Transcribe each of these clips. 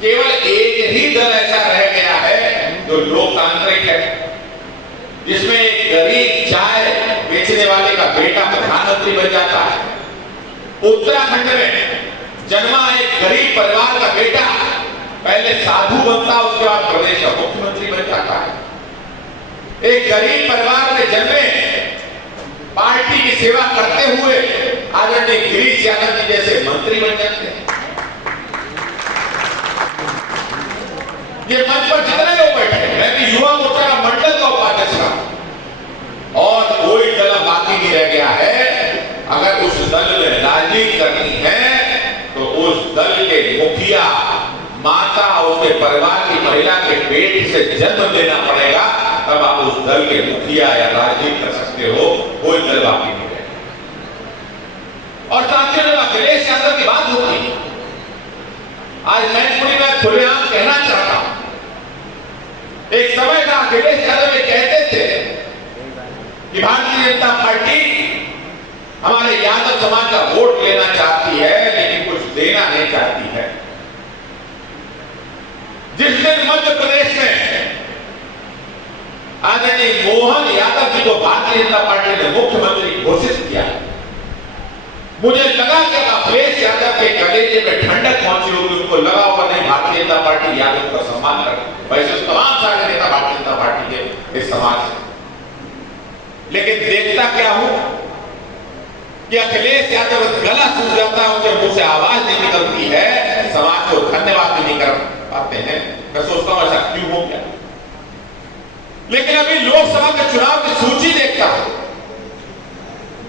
केवल एक ही दल ऐसा रह गया है जो लोकतांत्रिक है, जिसमें एक गरीब चाय बेचने वाले का बेटा प्रधानमंत्री बन जाता है। उत्तराखंड में जन्मा एक गरीब परिवार का बेटा पहले साधु बनता, उसके बाद प्रदेश का मुख्यमंत्री बन जाता है। एक गरीब परिवार में जन्मे पार्टी की सेवा करते हुए आदरणीय गिरीश यादव जी जैसे मंत्री बन जाते हैं। ये मंच पर जितने लोग बैठे हैं, मैं भी युवा मोर्चा का मंडल का उपाध्यक्ष था और कोई दल बाकी नहीं रह गया है। अगर उस दल में राजनीति करनी है तो उस दल के मुखिया माता उसके परिवार की महिला के पेट से जन्म देना पड़ेगा, तब आप उस दल के मुखिया या राजनीति कर सकते हो। कोई दल बाकी नहीं है। और साथियों, जब अखिलेश यादव की बात होती, आज मैनपुरी में खुलेआम कहना चाहता हूं, एक समय था अखिलेश यादव ये कहते थे कि भारतीय जनता पार्टी हमारे यादव समाज का वोट लेना चाहती है लेकिन कुछ देना नहीं चाहती है। जिस दिन मध्य प्रदेश में आदरणीय मोहन यादव जी को भारतीय जनता पार्टी ने मुख्यमंत्री घोषित किया, मुझे लगा कि अखिलेश यादव के कलेजे में ठंडक पहुंची होगी। उनको लगा होगा नहीं, भारतीय जनता पार्टी यादव का सम्मान करे। वैसे तमाम सारे नेता भारतीय जनता पार्टी के इस समाज से, लेकिन देखता क्या हूं कि अखिलेश यादव गला सूख जाता है, उनके मुंह से आवाज नहीं निकलती है, समाज को धन्यवाद भी नहीं कर पाते हैं। मैं सोचता हूं ऐसा क्यों हो गया। लेकिन अभी लोकसभा के चुनाव की सूची देखता हूं,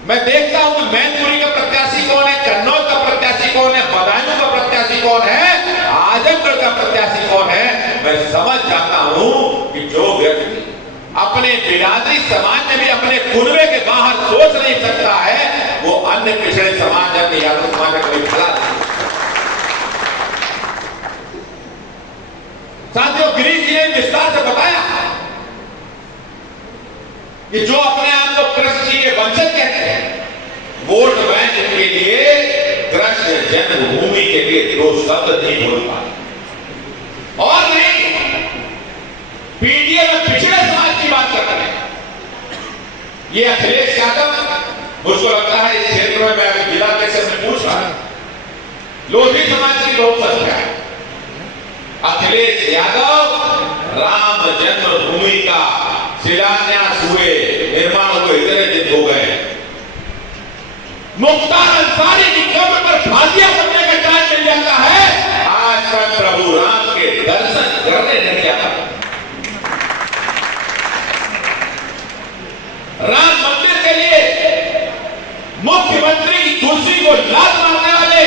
मैं देखता हूं कि मैनपुरी का प्रत्याशी कौन है, कन्नौज का प्रत्याशी कौन है, बदायूं का प्रत्याशी कौन है, आजमगढ़ का प्रत्याशी कौन है। मैं समझ जाता हूं कि जो व्यक्ति अपने बिरादरी समाज में भी अपने कुनबे के बाहर सोच नहीं सकता है, वो अन्य पिछड़े समाज, अन्य यादव समाज का कोई भला नहीं। साथियों, गिरीश जी ने विस्तार से बताया कि जो अपने आप को कृष्ण जी के वंशज कहते हैं, वोट बैंक के लिए कृष्ण जन्मभूमि के लिए दो शब्द नहीं बोल पाए। और नहीं, पीडीए में पिछड़े समाज की बात कर रहे हैं। ये अखिलेश यादव, मुझको लगता है इस क्षेत्र में मैं जिला कैसे में पूछ रहा हूं, लोधी समाज की बहुत संख्या है। अखिलेश यादव राम जन्मभूमि का शिलान्यास हुए, निर्माण हुए इतने दिन हो गए। मुख्तार अंसारी की कब्र पर फांसियां करने का टाइम मिल जाता है, आज तक प्रभु राम के दर्शन करने नहीं जाता। राम मंदिर के लिए मुख्यमंत्री की कुर्सी को लात मारने वाले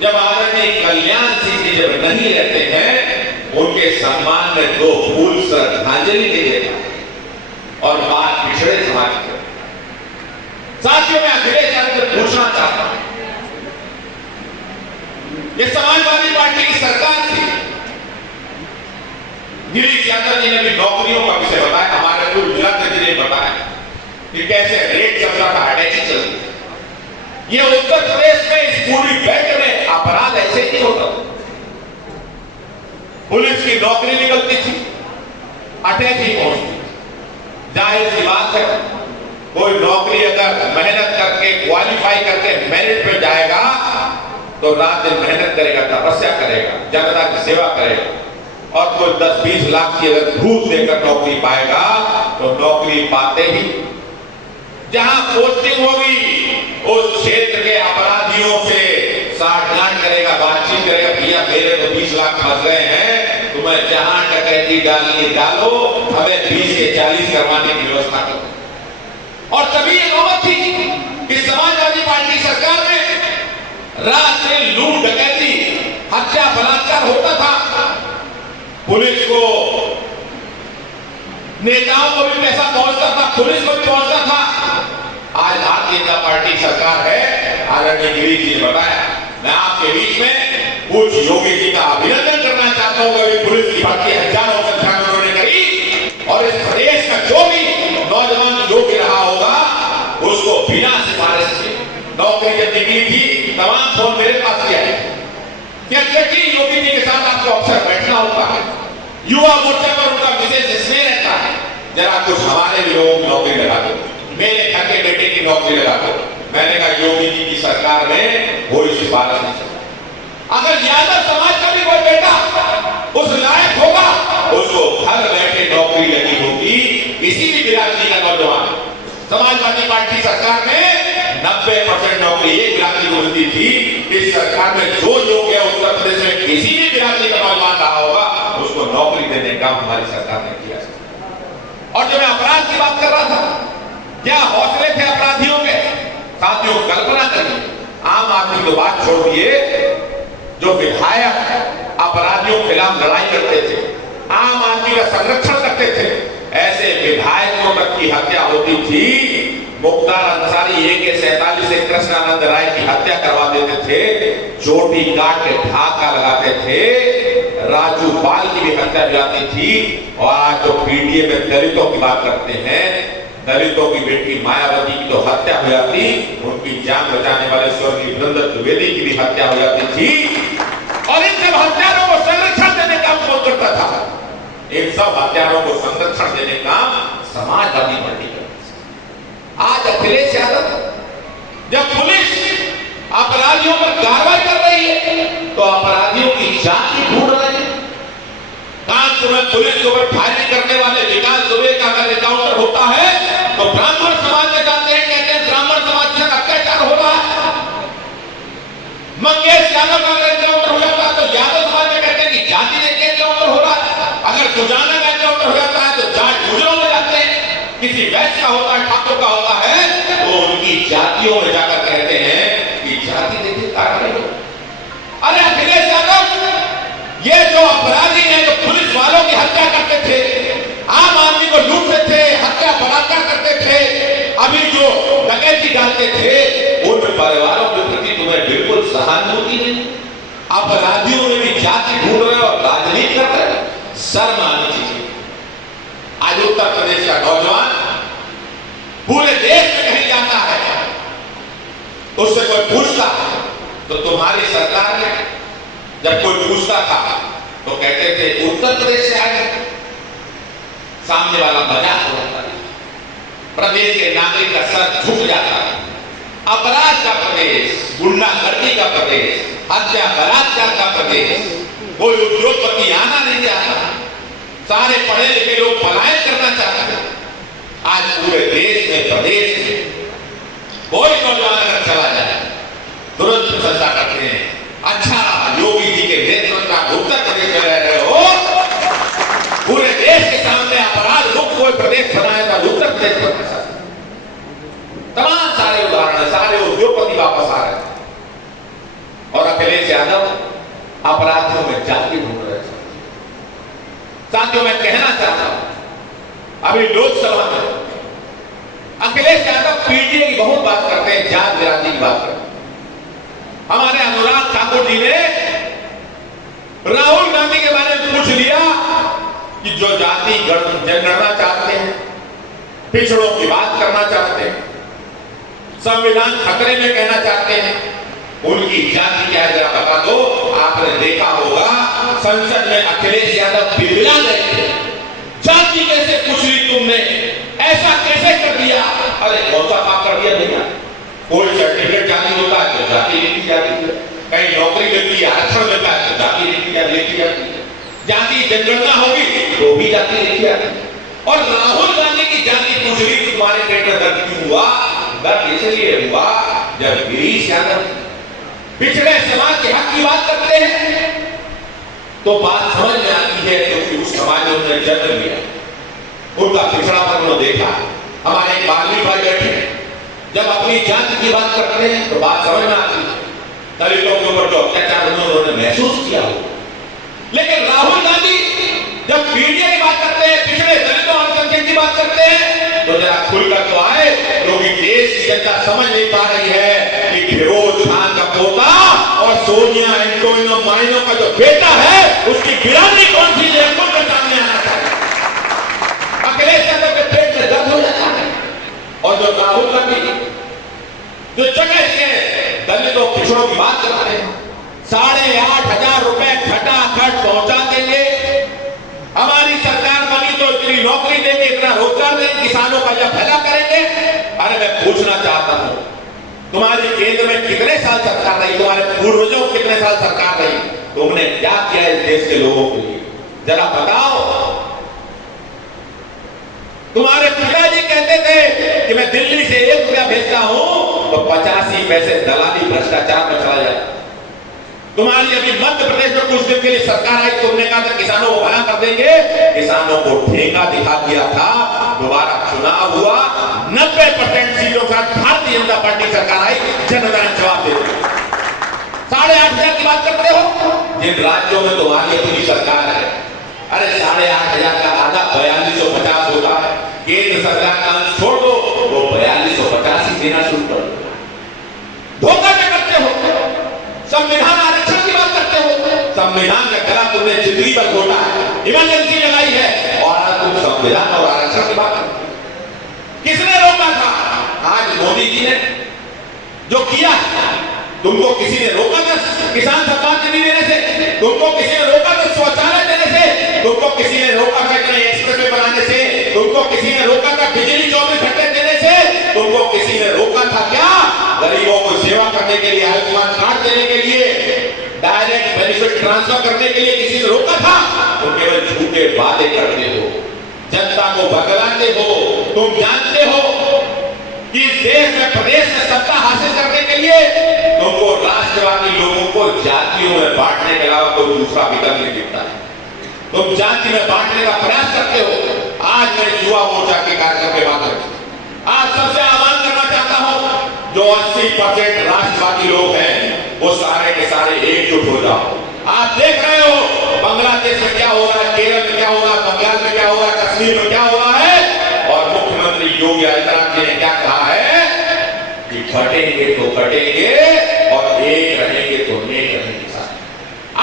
जब आदरणीय कल्याण सिंह जी जब नहीं रहते हैं, उनके सम्मान में दो फूल श्रद्धांजलि दे देता और बात पिछड़े समाज की। साथियों, मैं अखिलेश यादव से पूछना चाहता हूं, ये समाजवादी पार्टी की सरकार थी, गिरीश यादव जी ने भी नौकरियों का विषय बताया, हमारे पूर्व जिला जी ने बताया कि कैसे रेट चल रहा था, अटैची चल रही। ये उत्तर प्रदेश में इस पूरी बेल्ट में अपराध ऐसे नहीं होता। पुलिस की नौकरी निकलती थी, अटैची पहुंचती। जाहिर सी बात है, कोई नौकरी अगर मेहनत करके क्वालिफाई करके मेरिट पे जाएगा तो रात दिन मेहनत करेगा, तपस्या करेगा, जनता की सेवा करेगा। और कोई 10-20 लाख की अगर घूस देकर नौकरी पाएगा तो नौकरी पाते ही जहां पोस्टिंग होगी उस क्षेत्र के अपराधियों से साठगांठ करेगा, बातचीत करेगा, भैया मेरे तो 20 लाख फंस गए हैं, तुम्हें जहां डकैती डालनी डालो, हमें 20 के 40 करवाने की व्यवस्था करो। और तभी ये नौबत थी कि समाजवादी पार्टी सरकार में रात में लूट डकैती, हत्या, बलात्कार होता था। पुलिस को, नेताओं को भी पैसा पहुंचता था, पुलिस को भी पहुंचता था। आज भारतीय जनता पार्टी सरकार है, आदरणीय गिरीश जी ने बताया। मैं आपके बीच में कुछ योगी जी का अभिनंदन करना चाहता हूं कि पुलिस की भर्ती हजारों संख्या में उन्होंने करी और इस प्रदेश का जो भी नौजवान योग्य रहा होगा उसको बिना सिफारिश के नौकरी जब निकली थी, तमाम फोन मेरे पास किया है। क्या को अक्सर बैठना होता है, युवा मोर्चा पर उनका विशेष स्नेह रहता है, जरा कुछ हमारे भी लोगों की नौकरी लगा दो, मेरे घर के बेटे की नौकरी लगा दो। मैंने कहा योगी जी की सरकार में कोई सिफारिश नहीं सकता। अगर यादव समाज का भी कोई बेटा उस लायक होगा, उसको घर बैठे नौकरी लगी होगी। किसी भी बिरादरी का नौजवान, समाजवादी पार्टी सरकार में 90% नौकरी एक बिरादरी को मिलती थी। इस सरकार में जो योग्य उत्तर प्रदेश में किसी भी बिरादरी का नौजवान रहा होगा, उसको नौकरी देने का हमारी सरकार ने किया। और जो मैं अपराध की बात कर रहा था, क्या हौसले थे अपराधियों के। साथियों, कल्पना करिए, आम आदमी की बात छोड़ दिए, जो विधायक अपराधियों के खिलाफ लड़ाई करते थे, आम आदमी का संरक्षण करते थे, ऐसे विधायकों तक की हत्या होती थी। मुख्तार अंसारी AK-47 से कृष्णानंद राय की हत्या करवा देते थे, चोटी काट के ढाका लगाते थे, राजू पाल की भी हत्या हो जाती थी। और आज जो पीटीए में दलितों की बात करते हैं, दलितों की बेटी मायावती की तो हत्या हो जाती, उनकी जान बचाने वाले स्वर्गीय वृंदा द्विवेदी की भी हत्या हो जाती थी। और इन सब हत्यारों को संरक्षण देने का कौन करता था? इन सब हत्यारों को संरक्षण देने का समाजवादी पार्टी करती। आज अखिलेश यादव, जब पुलिस अपराधियों पर कार्रवाई कर रही है, तो अपराधियों की जाति ढूंढ रहे हैं। कानपुर में पुलिस के ऊपर फायरिंग करने वाले विकास दुबे का अगर एनकाउंटर होता है, तो ब्राह्मण समाज में जाते हैं, कहते हैं ब्राह्मण समाज से अत्याचार हो रहा है। मंगेश यादव का अगर एनकाउंटर हो जाता है, तो यादव समाज में कहते हैं कि जाति देख के एनकाउंटर हो रहा है। अगर दुजाना का एनकाउंटर हो जाता है, तो जाट गुजरों में जाते हैं। किसी वैश्य का होता है, ठाकुर का होता है, तो उनकी जातियों में जाकर कहते हैं कि जाति देखिए कार्रवाई हो। अरे अखिलेश यादव, ये जो अपराधी हैं, जो पुलिस वालों की हत्या करते थे, आम आदमी को लूटते थे, हत्या बलात्कार करते थे, अभी जो डकैती डालते थे, उन परिवारों के प्रति तुम्हें बिल्कुल सहानुभूति नहीं। अपराधियों में भी जाति ढूंढ रहे हो और राजनीति कर रहे हो, शर्म आनी चाहिए। आज उत्तर प्रदेश का नौजवान पूरे देश में कहीं जाता है, उससे कोई पूछता है, तो तुम्हारी सरकार ने जब कोई पूछता था तो कहते थे उत्तर प्रदेश से आए। सामने वाला मजाक होता है, प्रदेश के नागरिक का सर झुक जाता है। अपराध का प्रदेश, गुंडागर्दी का प्रदेश, हत्या बलात्कार का प्रदेश, कोई उद्योगपति आना नहीं चाहता, सारे पढ़े लिखे लोग पलायन करना चाहते हैं। आज पूरे देश में, प्रदेश में कोई नौजवान अगर चला जाए, तुरंत प्रशंसा करते हैं, अच्छा योगी जी के नेतृत्व का उत्तर प्रदेश में रह रहे हो। पूरे देश के सामने अपराध मुक्त कोई प्रदेश बनाएगा, उत्तर प्रदेश बना। तमाम सारे उदाहरण, सारे उद्योगपति वापस आ रहे हैं। और अखिलेश यादव अपराधियों में जाति ढूंढ रहे हैं। साथियों, मैं कहना चाहता हूं, अभी लोकसभा में अखिलेश यादव पीटीए की बहुत बात करते हैं, जात बिरादरी की बात करते हैं। हमारे अनुराग ठाकुर जी ने राहुल गांधी के बारे में पूछ लिया कि जो जाति जनगणना चाहते हैं, पिछड़ों की बात करना चाहते हैं, संविधान खतरे में कहना चाहते हैं, उनकी जाति क्या है जरा बता दो। आपने देखा होगा संसद में अखिलेश यादव बिलबिला गए थे, जाति कैसे पूछ ली तुमने, ऐसा कैसे कर दिया। अरे कौन सा पाप कर दिया भैया? कोई सर्टिफिकेट जाति होता है तो जाति लिखी जाती है, कहीं नौकरी मिलती है, आरक्षण मिलता है तो जाति लिखी जाती है, जाति जनगणना होगी तो भी जाति लिखी जाती है। और राहुल गांधी की जाति पूछ ली तो तुम्हारे पेट में दर्द क्यों हुआ? दर्द इसलिए हुआ जब गिरीश यादव पिछड़े समाज के हक की बात करते हैं तो बात समझ में आती है, क्योंकि उस समाज में उन्होंने जन्म लिया, उनका पिछड़ापन उन्होंने देखा। हमारे एक बालवी भाई बैठे, जब अपनी जाति की बात करते हैं तो बात समझ में आती है, दलितों के ऊपर जो अत्याचार उन्होंने महसूस किया हो। लेकिन राहुल गांधी जब पीड़िया की बात करते हैं, पिछड़े दलितों अल्पसंख्यक की बात करते हैं, तो जरा खुलकर तो आए, क्योंकि देश की जनता समझ नहीं पा रही है कि फिरोज खान का पोता और सोनिया एंटोनियो माइनो का जो बेटा है, उसकी बिरादरी कौन सी है, खुलकर सामने आना चाहिए। अखिलेश यादव के पेट में दर्द हो जाता है। और जो राहुल गांधी जो जगह के दलितों पिछड़ों की बात करते हैं, 8,500 रुपए खटाखट तुम्हारी केंद्र में कितने साल सरकार रही, तुम्हारे पूर्वजों को कितने साल सरकार रही, तुमने क्या किया इस देश के लोगों के लिए, जरा बताओ। तुम्हारे पिताजी कहते थे कि मैं दिल्ली से 1 रुपया भेजता हूं तो 85 पैसे दलाली भ्रष्टाचार में चला जाता। तुम्हारी अभी मध्य प्रदेश में कुछ दिन के लिए सरकार आई, तुमने कहा था किसानों को भला कर देंगे, किसानों को ठेका दिखा दिया था। दोबारा चुनाव हुआ, 90% सीटों के साथ भारतीय जनता पार्टी सरकार आई, जनता ने जवाब दे दिया। 8,500 की बात करते हो, जिन राज्यों में तुम्हारी अपनी सरकार है, अरे 8,500 का आधा 4,250 होता है। केंद्र सरकार का अंश छोड़ दो, वो 4,250 ही देना शुरू कर दो। धोखा क्या करते हो? संविधान आरक्षण की बात करते हो, संविधान का गला तुमने जिंदगी पर घोटा है, इमरजेंसी लगाई है, और आज तुम संविधान और आरक्षण की बात करते हो। किसने रोका था? आज मोदी जी ने जो किया, तुमको किसी ने रोका था किसान सम्मान निधि देने से, तुमको किसी ने रोका था शौचालय देने से, तुमको किसी ने रोका था इतने एक्सप्रेसवे बनाने से, तुमको किसी ने रोका था बिजली 24 घंटे देने से, तुमको किसी ने रोका था क्या गरीबों को सेवा करने के लिए, आयुष्मान कार्ड देने के लिए, डायरेक्ट बेनिफिट ट्रांसफर करने के लिए किसी ने रोका था? तुम केवल झूठे वादे करते हो, जनता को बगलाते हो। तुम जानते हो कि इस देश में प्रदेश में सत्ता हासिल करने के लिए तुमको राष्ट्रवादी लोगों को जातियों में बांटने के अलावा कोई दूसरा विकल्प नहीं दिखता है। तुम जाति में बांटने का प्रयास करते हो। आज मैं युवा मोर्चा के कार्यक्रम में बात करती हूं, आज सबसे आह्वान करना चाहता हूं, जो 80% राष्ट्रवादी लोग हैं वो सारे के सारे एकजुट हो जाओ। आप देख रहे हो बांग्लादेश में क्या हो रहा है, केरल में क्या हो रहा है, बंगाल में क्या हो रहा है, कश्मीर में क्या हो रहा है, और मुख्यमंत्री योगी आदित्यनाथ जी ने क्या कहा है कि बटेंगे तो कटेंगे और एक रहेंगे तो नेक रहेंगे।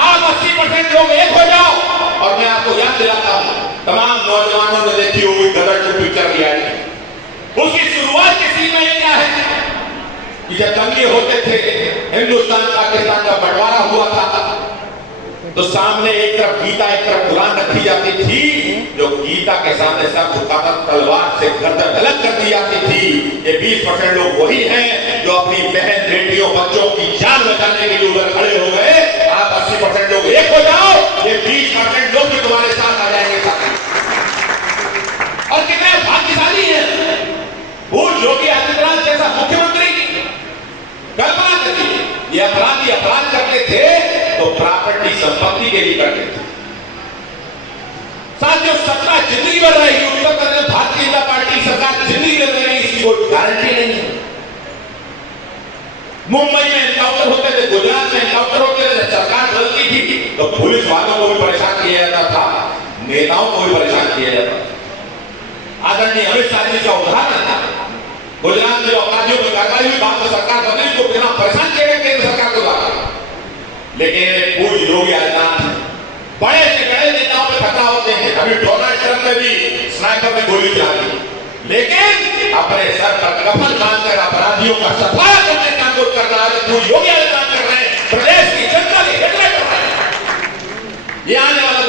आप 80% लोग एक हो जाओ। और मैं आपको याद दिलाता हूं, तमाम नौजवानों ने देखी होगी गदर 2 पिक्चर भी आई, उसकी शुरुआत के सीन में क्या है कि जब दंगे होते थे, हिंदुस्तान पाकिस्तान का बंटवारा हुआ था, तो सामने एक तरफ गीता एक तरफ कुरान रखी जाती थी। जो गीता के सामने सर झुकाता तलवार से गर्दन अलग कर दी जाती थी। ये 20% लोग वही हैं जो अपनी बहन बेटियों बच्चों की जान बचाने के लिए उधर खड़े हो गए। आप 80% लोग एक हो जाओ, ये 20% लोग भी तुम्हारे साथ आ जाएंगे साथी। और कितने भाग्यशाली हैं वो योगी आदित्यनाथ जैसा मुख्यमंत्री। कल्पना करिए, ये अपराधी अपराध करते थे तो प्रॉपर्टी संपत्ति के लिए करते थे। साथियों, सत्ता जिंदगी भर रहेगी, उत्तर प्रदेश भारतीय जनता पार्टी सरकार जिंदगी भर रहेगी, इसकी कोई गारंटी नहीं है। मुंबई में एनकाउंटर होते थे, गुजरात में एनकाउंटर होते थे, सरकार चलती थी तो पुलिस वालों को भी परेशान किया जाता था, नेताओं को भी परेशान किया जाता था। आदरणीय अमित शाह जी का उदाहरण था, गुजरात में अपराधियों में कार्रवाई हुई, वहां पर सरकार बदली को बिना परेशान किए गए केंद्र सरकार को द्वारा। लेकिन पूज्य योगी आदित्यनाथ बड़े से बड़े नेताओं पे खतरा होते हैं। अभी डोनाल्ड ट्रंप ने भी स्नाइपर में गोली चला दी, लेकिन अपने सर पर कफन बांधकर अपराधियों का सफाया करने का अनुरोध कर रहा है। पूज्य योगी आदित्यनाथ कर रहे हैं, प्रदेश की जनता की हितैषी कर रहे हैं। ये आने वाला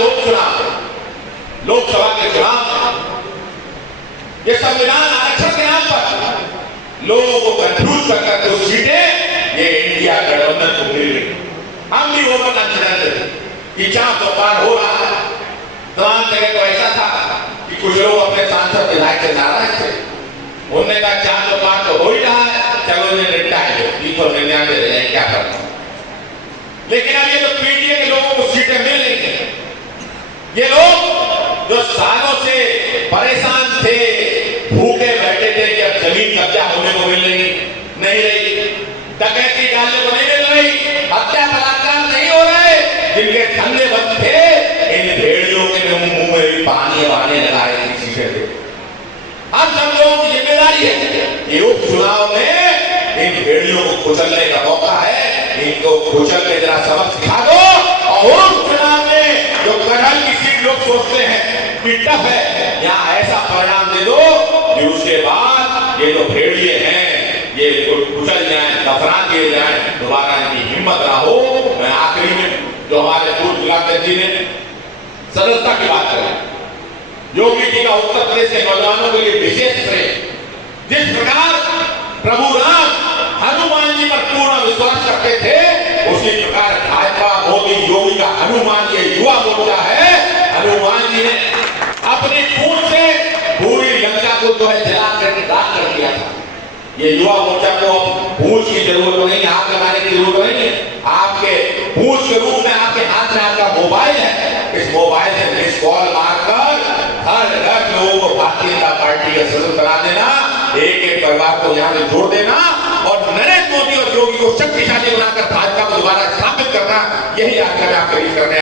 लोकसभा के चुनाव, ये संविधान आरक्षण के नाम पर लोगों को कंफ्यूज करके तो सीटें ये इंडिया गठबंधन को मिल रही। हम भी ओवर कॉन्फिडेंट थे कि 400 पार हो रहा है। तमाम जगह तो ऐसा था कि कुछ लोग अपने सांसद विधायक से नाराज थे, उन्होंने कहा 400 पार तो हो ही रहा है, चलो इन्हें निपटाए 399 रह जाए, क्या करना। लेकिन अब ये तो पीडीए के लोगों को सीटें मिल रही हैं। ये लोग जो सालों से परेशान थे, भूखे बैठे थे कि अब जमीन कब्जा होने को मिल रही नहीं रही, डकैती डालने को नहीं मिल रही, हत्या बलात्कार नहीं हो रहे, जिनके धंधे बंद थे, इन भेड़ियों के मुंह में भी पानी आने लगा है किसी से। हम सब लोगों की जिम्मेदारी है कि उपचुनाव में इन भेड़ियों को कुचलने का मौका है, इनको कुचल के जरा सबक सिखा दो। और उपचुनाव में जो कड़हल की सीट लोग सोचते हैं कि टफ है, यहाँ ऐसा परिणाम दे दो कि उसके बाद ये जो भेड़िए हैं ये कुचल जाए, दफना दिए जाए, दोबारा इनकी हिम्मत ना हो। मैं आखिरी में जो हमारे पूर्व गुलाबचंद जी ने सदस्यता की बात करें, योगी जी का उत्तर प्रदेश के नौजवानों के लिए विशेष श्रेय। जिस प्रकार प्रभु राम हनुमान उसी प्रकार भाजपा मोदी योगी का हनुमान ये युवा मोर्चा है। हनुमान जी ने अपनी खून से पूरी लंका को जो है जला करके राख कर दिया था। ये युवा मोर्चा को पूछ की जरूरत नहीं, हाथ लगाने की जरूरत नहीं है। आपके पूछ के रूप में आपके हाथ में आपका मोबाइल है। इस मोबाइल से मिस कॉल मारकर हर लोगों को भारतीय जनता पार्टी का सदस्य बना देना, एक एक परिवार को यहाँ से जोड़ देना और नरेंद्र मोदी और योगी को शक्तिशाली बनाकर भाजपा को दोबारा स्थापित करना, यही आज मैं आपके बीच करने